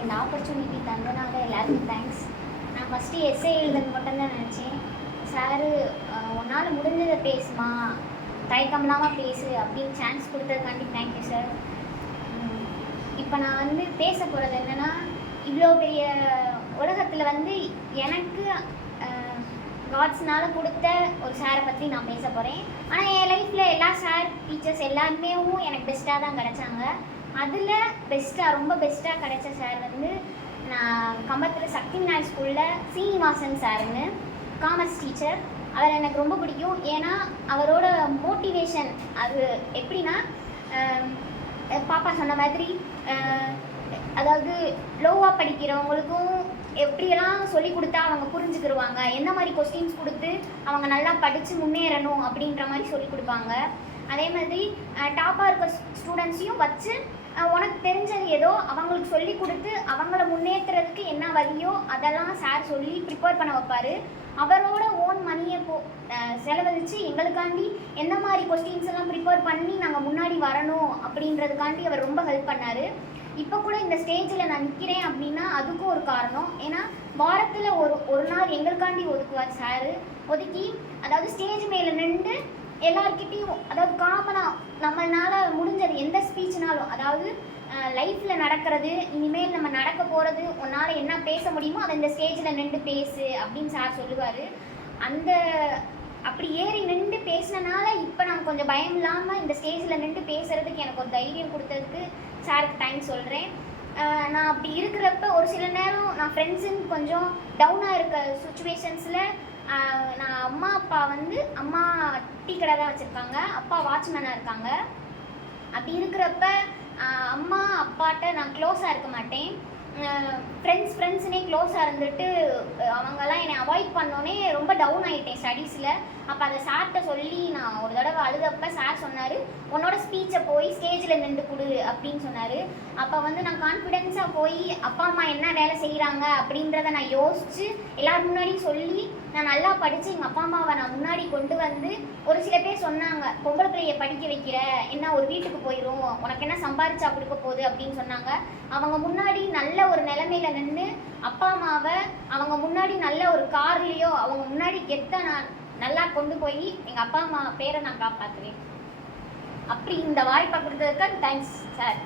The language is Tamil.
எனக்கு இந்த ஆப்பர்ச்சுனிட்டி தந்தனால எல்லாருக்கும் தேங்க்ஸ். நான் ஃபஸ்ட்டு எஸ்ஏ எழுதுன்னு மட்டும்தான் நினச்சேன். சாரு உன்னால் முடிஞ்சதை பேசுமா, தயக்கம் இல்லாமல் பேசு அப்படின்னு சான்ஸ் கொடுத்ததுக்காண்டி தேங்க்யூ சார். இப்போ நான் வந்து பேச போகிறது என்னென்னா, இவ்வளோ பெரிய உலகத்தில் வந்து எனக்கு காட்ஸ்னால் கொடுத்த ஒரு சாரை பற்றி நான் பேச போகிறேன். ஆனால் என் லைஃப்பில் எல்லா சார் டீச்சர்ஸ் எல்லாருமே எனக்கு பெஸ்ட்டாக தான் கிடச்சாங்க. அதில் பெஸ்ட்டாக ரொம்ப பெஸ்ட்டாக கிடைச்ச சார் வந்து நான் கம்பத்தில் சக்தி விநாயகர் ஸ்கூலில் சீனிவாசன் சார்னு காமர்ஸ் டீச்சர். அவர் எனக்கு ரொம்ப பிடிக்கும். ஏன்னா அவரோட மோட்டிவேஷன் அது எப்படின்னா, பாப்பா சொன்ன மாதிரி அதாவது லோவாக படிக்கிறவங்களுக்கும் எப்படியெல்லாம் சொல்லி கொடுத்தா அவங்க புரிஞ்சுக்கிடுவாங்க, எந்த மாதிரி கொஸ்டின்ஸ் கொடுத்து அவங்க நல்லா படித்து முன்னேறணும் அப்படின்ற மாதிரி சொல்லி கொடுப்பாங்க. அதே மாதிரி டாப்பாக இருக்க ஸ்டூடெண்ட்ஸையும் வச்சு உனக்கு தெரிஞ்சது ஏதோ அவங்களுக்கு சொல்லி கொடுத்து அவங்கள முன்னேற்றுறதுக்கு என்ன வழியோ அதெல்லாம் சார் சொல்லி ப்ரிப்பேர் பண்ண வைப்பார். அவரோட ஓன் மணியை செலவழித்து எங்களுக்காண்டி எந்த மாதிரி கொஸ்டின்ஸ் எல்லாம் ப்ரிப்பேர் பண்ணி நாங்கள் முன்னாடி வரணும் அப்படின்றதுக்காண்டி அவர் ரொம்ப ஹெல்ப் பண்ணார். இப்போ கூட இந்த ஸ்டேஜில் நான் நிற்கிறேன் அப்படின்னா அதுக்கும் ஒரு காரணம். ஏன்னா வாரத்தில் ஒரு நாள் எங்களுக்காண்டி ஒதுக்குவார் சார். ஒதுக்கி அதாவது ஸ்டேஜ் மேலே நின்று எல்லார்கிட்டையும் அதாவது காமனாக நம்மளால் முடிஞ்சது எந்த ஸ்பீச்னாலும், அதாவது லைஃப்பில் நடக்கிறது, இனிமேல் நம்ம நடக்க போகிறது, உன்னால் என்ன பேச முடியுமோ அதை இந்த ஸ்டேஜில் நின்று பேசு அப்படின்னு சார் சொல்லுவார். அப்படி ஏறி நின்று பேசினனால இப்போ நான் கொஞ்சம் பயம் இல்லாமல் இந்த ஸ்டேஜில் நின்று பேசுகிறதுக்கு எனக்கு ஒரு தைரியம் கொடுத்ததுக்கு சாருக்கு தேங்க்ஸ் சொல்கிறேன். நான் அப்படி இருக்கிறப்ப ஒரு சில நேரம் நான் ஃப்ரெண்ட்ஸுன்னு கொஞ்சம் டவுனாக இருக்க சுச்சுவேஷன்ஸில் நான் அம்மா டீ கடை தான் வச்சுருக்காங்க, அப்பா வாட்ச்மேனாக இருக்காங்க. அப்படி இருக்கிறப்ப அம்மா அப்பாட்ட நான் க்ளோஸாக இருக்க மாட்டேன். ஃப்ரெண்ட்ஸ்னே க்ளோஸாக இருந்துட்டு அவங்கெல்லாம் என்னை அவாய்ட் பண்ணோன்னே ரொம்ப டவுன் ஆகிட்டேன் ஸ்டடீஸில். அப்போ அதை சார்கிட்ட சொல்லி நான் ஒரு தடவை அழுதப்போ சார் சொன்னார், உன்னோட ஸ்பீச்சை போய் ஸ்டேஜில் நின்று கொடு அப்படின்னு சொன்னார். அப்போ வந்து நான் கான்ஃபிடென்ஸாக போய் அப்பா அம்மா என்ன வேலை செய்கிறாங்க அப்படின்றத நான் யோசித்து எல்லோரும் முன்னாடியும் சொல்லி நான் நல்லா படித்து எங்கள் அப்பா அம்மாவை நான் முன்னாடி கொண்டு வந்து, ஒரு சில பேர் சொன்னாங்க, பொம்பளை பிள்ளையை படிக்க வைக்கிற, என்ன ஒரு வீட்டுக்கு போயிடும், உனக்கு என்ன சம்பாதிச்சா கொடுக்க போகுது அப்படின்னு சொன்னாங்க. அவங்க முன்னாடி நல்ல ஒரு நிலைமையில நின்று அப்பா அம்மாவை அவங்க முன்னாடி நல்ல ஒரு கார்லேயோ அவங்க முன்னாடி கெத்த நான் நல்லா கொண்டு போய் எங்கள் அப்பா அம்மா பேரை நான் காப்பாற்றுவேன். அப்படி இந்த வாய்ப்பை கொடுத்ததுக்கு தேங்க்ஸ் சார்.